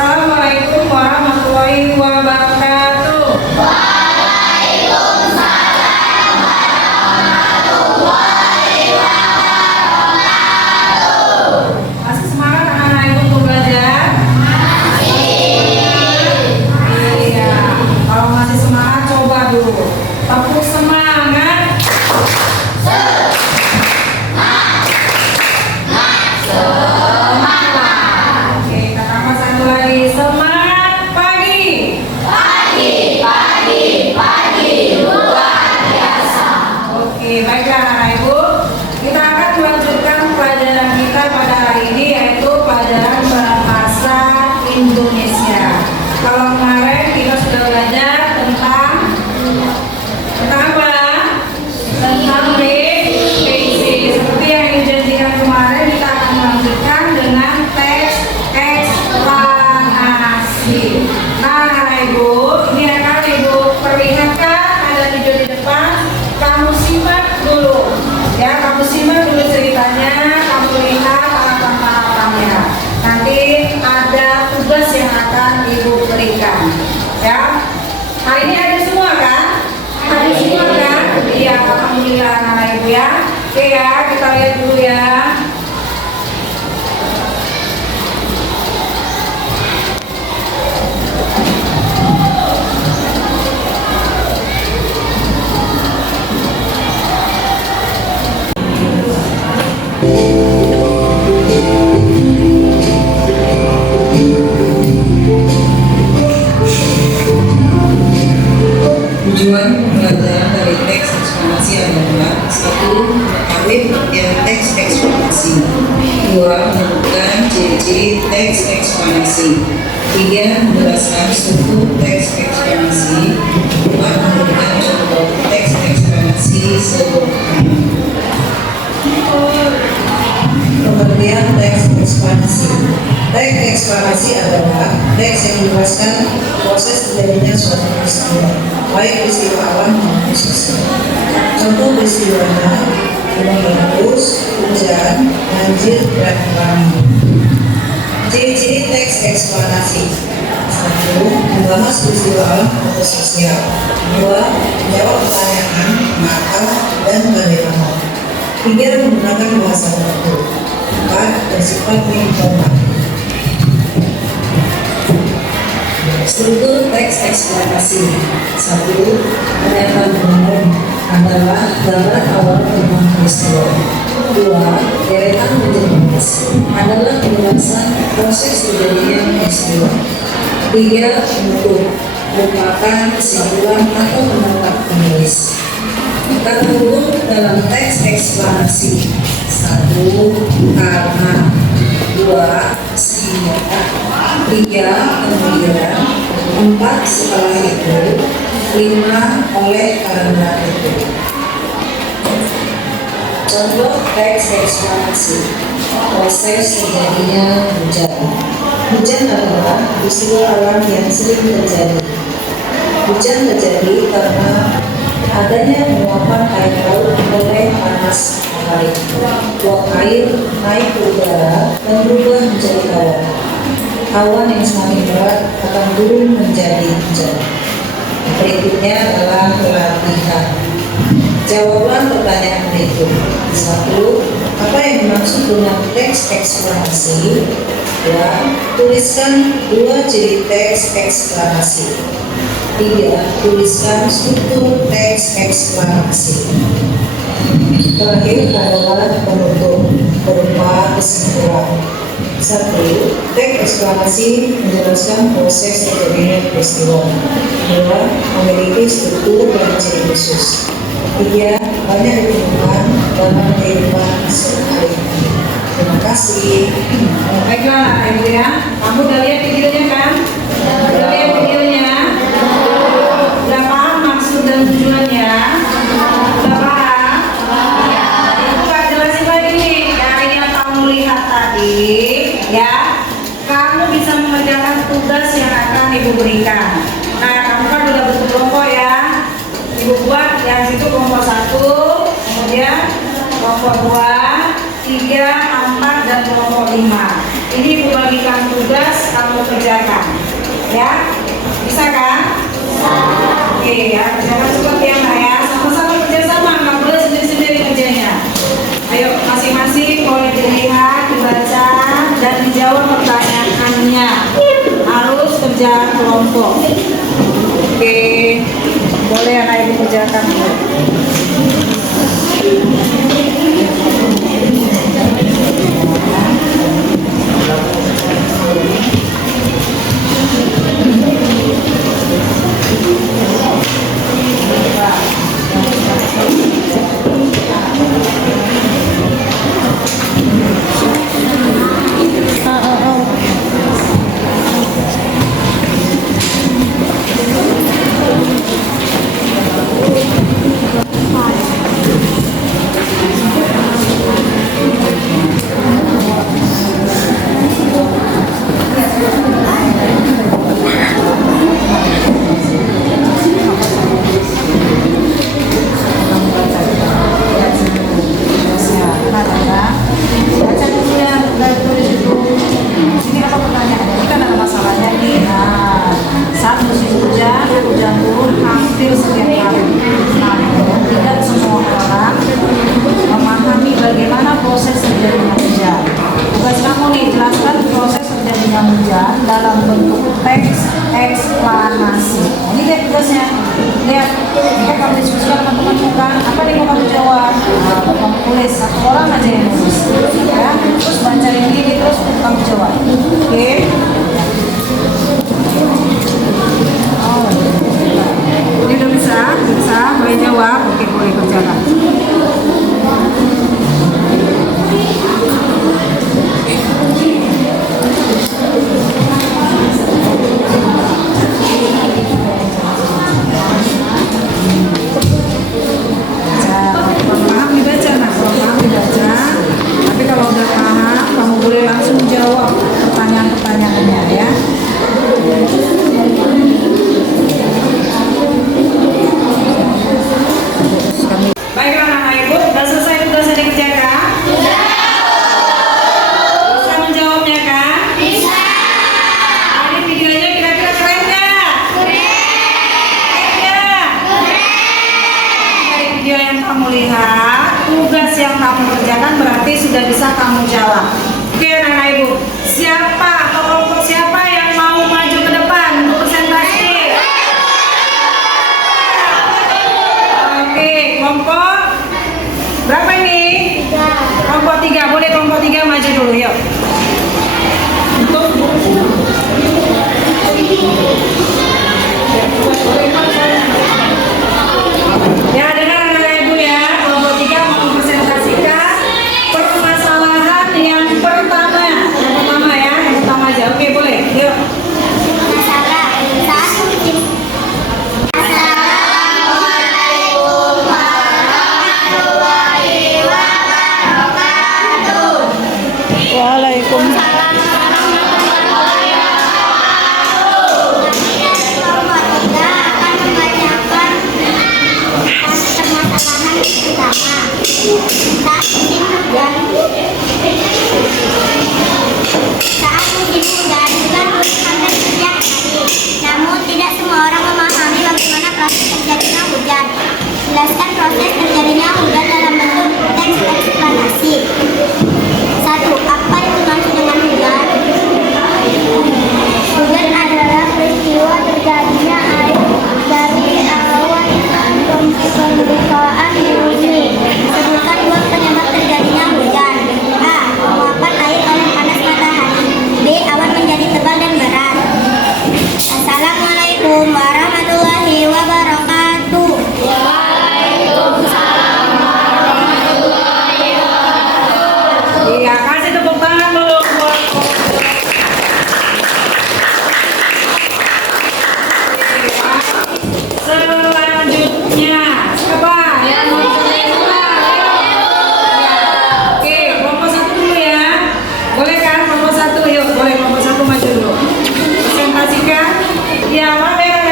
Assalamualaikum warahmatullahi wabarakatuh. Masih semangat anak-anak ibu untuk belajar? Iya. Kalau masih semangat coba dulu. Tepuk semangat. Oke, kata Mas satu lagi. Semangat pagi. Luar biasa. Oke, baiklah anak ibu. Kita akan melanjutkan pelajaran kita pada hari ini, yaitu pelajaran bahasa Indonesia. Kalau kemarin kita sudah belajar tentang apa? Tentang BPC. Seperti yang dijanjikan kemarin, kita akan melanjutkan dengan teks eksplanasi. Nah, anak ibu, ini akan ibu perlihatkan ada video di depan. Kamu simak dulu, ya. Kamu simak dulu ceritanya. Kamu lihat tahapan-tahapannya. Nanti ada tugas yang akan ibu berikan, ya. Hari ini ada semua kan? Ada semua kan? Iya, alhamdulillah anak ibu ya. Oke ya, kita lihat dulu ya. Tujuan pembelajaran dari teks eksplanasi adalah: 1. Mengetahui pengertian teks eksplanasi. 2. Menemukan ciri-ciri teks eksplanasi. 3. Menjelaskan struktur teks eksplanasi. 4. Memberikan contoh teks eksplanasi sederhana. Pengertian teks eksplanasi. Teks eksplanasi adalah teks yang menjelaskan proses terjadinya suatu peristiwa, baik peristiwa alam maupun sosial. Contoh peristiwanya: gunung meletus, hujan, banjir, dan perang. Ciri-ciri teks eksplanasi: 1. Membahas peristiwa alam maupun sosial. 2. Menjawab pertanyaan mengapa dan bagaimana. 3. Menggunakan bahasa baku. 4. Bersifat informatif. Struktur teks eksplanasi. 1. Pernyataan umum adalah gambaran awal tentang peristiwa. 2. Deretan menjelas adalah penjelasan proses terjadinya peristiwa. 3. Penutup merupakan kesimpulan atau pendapat penulis. Kata huruf dalam teks eksplanasi: 1. Karena. 2. Sehingga. 3. Kemudian. 4. Setelah itu. 5. Oleh karena itu. Contoh teks eksplanasi: proses terjadinya hujan. Hujan adalah peristiwa alam yang sering terjadi. Hujan terjadi karena adanya penguapan air laut oleh panas matahari. Uap air naik ke udara dan berubah menjadi awan. Awan yang semakin berat akan turun menjadi hujan. Berikutnya adalah pelatihan. Jawablah pertanyaan berikut. 1. Apa yang dimaksud dengan teks eksplanasi? 2. Tuliskan 2 ciri teks eksplanasi. 3. Tuliskan struktur teks eksplanasi. Terakhir adalah penutup berupa kesimpulan. 1. Teks eksplanasi menjelaskan proses terjadinya peristiwa. 2. Memiliki struktur dan ciri khusus. 3. Banyak ditemukan dalam kehidupan sehari-hari. Terima kasih. Baiklah ibu ya. Kamu udah lihat videonya kan? Udah lihat videonya? Udah paham maksud dan tujuannya? Udah paham? Ibu gak jelasin lagi nih. Dari yang kamu lihat tadi, ya, kamu bisa mengerjakan tugas yang akan ibu berikan. Nah, kamu kan udah bentuk kelompok ya. Ibu buat yang situ kelompok 1, kemudian kelompok 2, 3, 4, dan kelompok 5. Ini ibu bagikan tugas, kamu kerjakan. Ya, bisa kan? Oke ya, kerjakan cepat ya Kak ya. Sama-sama kerjasama, nggak boleh sendiri-sendiri kerjanya. Ayo, masing-masing boleh dilihat, dibaca, dan dijawab pertanyaannya. Harus kerja kelompok. Oke, boleh anak ibu kerjakan. Bagaimana proses terjadinya hujan? Tugas kamu nih, jelaskan proses terjadinya hujan dalam bentuk teks eksplanasi. Ini lihat tugasnya, lihat. Jika kamu diskusikan teman-teman bukan, apa nih mau kamu jawab? Nah, kamu tulis, satu orang aja yang tulis, ya. Terus baca ini, terus kamu jawab. Oke? Oh, ini udah bisa, boleh jawab. Oke, boleh kerjakan. Tugas yang kamu kerjakan berarti sudah bisa kamu jawab. Oke anak-anak ibu, siapa atau kelompok siapa yang mau maju ke depan untuk presentasi? Oke, kelompok berapa ini? Kelompok 3, boleh kelompok 3 maju dulu yuk. Ya, dengar anak-anak ibu ya, kelompok 3 mau mempresentasikan permasalahan yang pertama. Yang pertama aja. Oke, boleh. Yuk. Assalamualaikum warahmatullahi wabarakatuh. Waalaikumsalam. Saat musim hujan bukan hampir setiap hari. Namun tidak semua orang memahami bagaimana proses terjadinya hujan. Jelaskan proses terjadinya hujan dalam bentuk teks eksplanasi. 1. Apa yang dimaksud dengan hujan? Hujan adalah peristiwa terjadinya air dari awan pembukaan bumi. Sebutkan 2 penyebab terjadinya hujan. A. Penguapan air oleh panas matahari. B. Awan menjadi tebal dan berat. Assalamualaikum warahmatullahi wabarakatuh. Waalaikumsalam warahmatullahi wabarakatuh. Iya, kasih tepuk tangan dulu buat selanjutnya siapa yang mau oke, kelompok 1 dulu ya. Boleh kan kelompok 1? Yuk, boleh kelompok 1 maju dulu. Presentasikan. Ya, mana yang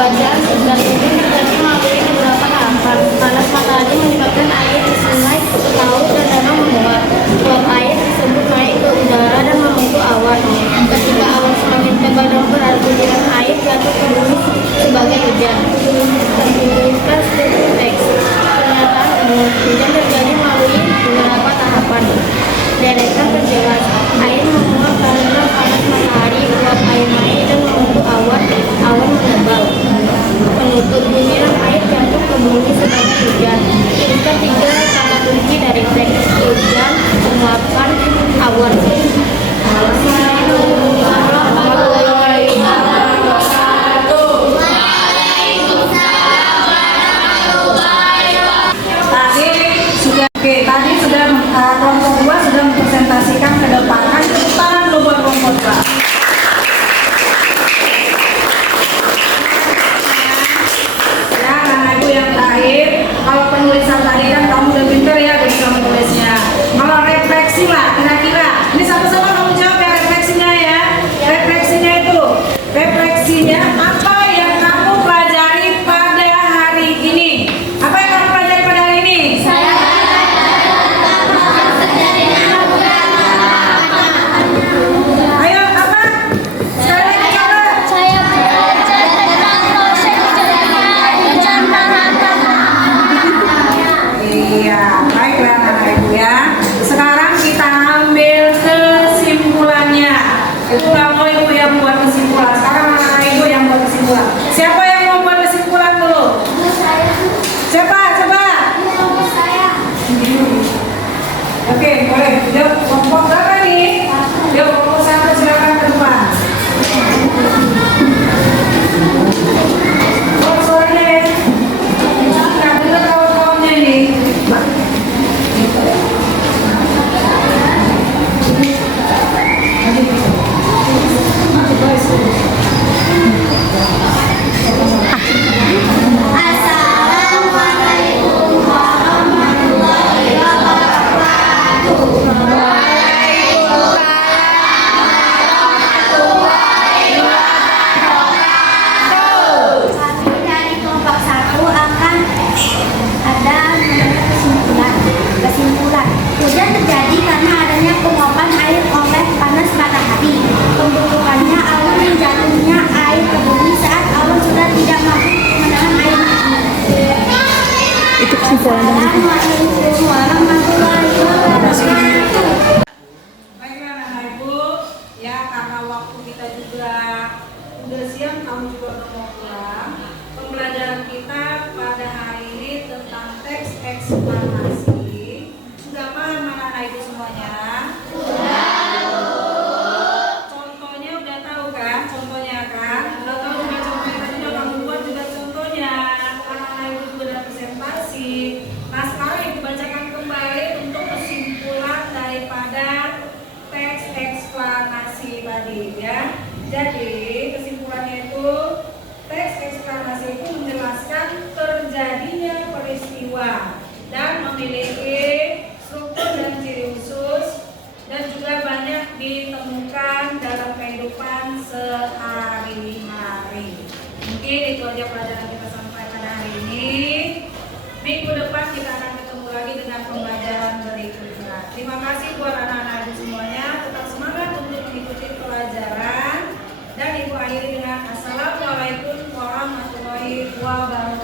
Pembacaan sebelas ini terjadi melalui beberapa tahapan. Panas matahari menyebabkan air di sungai, laut, dan danau menguap. Uap air tersebut naik ke udara dan membentuk awan. Ketika awan semakin tebal dan berat, butiran air jatuh ke bumi sebagai hujan. Tertuliskan statement teks. Pernyataan umum. Hujan terjadi melalui beberapa tahapan. Deretan terjelas. Air menguap karena panas matahari. Uap air naik dan membentuk awan. Awan menebal. Penutup, butiran air jatuh ke bumi sebagai hujan. Tingkat 3 kata kunci dari teks. Hujan, penguapan, awan. Tadi sudah kelompok 2 sudah mempresentasikan ke depan. Kan tepuk tangan dulu buat kelompok 2. Ya, anak ibu yang terakhir, kalau penulisan tadi kan kamu udah pinter ya bisa menulisnya. Kalau refleksi lah, kira-kira ini sama-sama kamu jawab ya refleksinya ya. Refleksinya apa yang kamu pelajari pada hari ini? Apa yang kamu pelajari pada hari ini? Ayo apa? Sekali lagi coba. Saya belajar tentang proses terjadinya hujan Iya, baiklah anak ibu ya. Sekarang kita ambil kesimpulannya. Itu kamu ibu yang buat kesimpulan. Sekarang anak ibu yang buat kesimpulan. Siapa yang mau buat kesimpulan dulu? Siapa? Coba. Oke, boleh. Yuk, kelompok berapa nih? Yuk, kelompok 1 silakan ke depan. Oh, suaranya ya. Nggak dengar kawan-kawannya nih. Assalamualaikum warahmatullahi wabarakatuh. Kami dari kelompok 1 akan ada kesimpulan. Hujan terjadi karena adanya penguapan air oleh panas matahari. Pembentukannya awan dan jatuhnya air ke bumi saat awan sudah tidak mampu menahan air itu kesimpulan. Assalamualaikum warahmatullahi wabarakatuh. Baiklah anak ibu, ya karena waktu kita juga udah siang, kamu juga udah mau pulang. Pembelajaran kita pada hari ini tentang teks eksplanasi. Sudah paham anak ibu semuanya? Contohnya udah tahu kan? Contohnya kan? Udah tahu juga contohnya, tadi udah kamu buat juga contohnya. Anak ibu juga udah presentasi. Nah sekarang ibu bacakan kembali untuk kesimpulan daripada teks eksplanasi tadi ya. Jadi kesimpulannya itu teks eksplanasi itu menjelaskan terjadinya peristiwa dan memiliki struktur dan ciri khusus dan juga banyak ditemukan dalam kehidupan sehari-hari. Mungkin itu aja pelajaran kita sampai pada hari ini. Minggu depan kita akan ketemu lagi dengan pembelajaran berikutnya. Terima kasih buat anak-anak ibu semuanya. Tetap semangat untuk mengikuti pelajaran. Dan ibu akhiri dengan Assalamualaikum warahmatullahi wabarakatuh.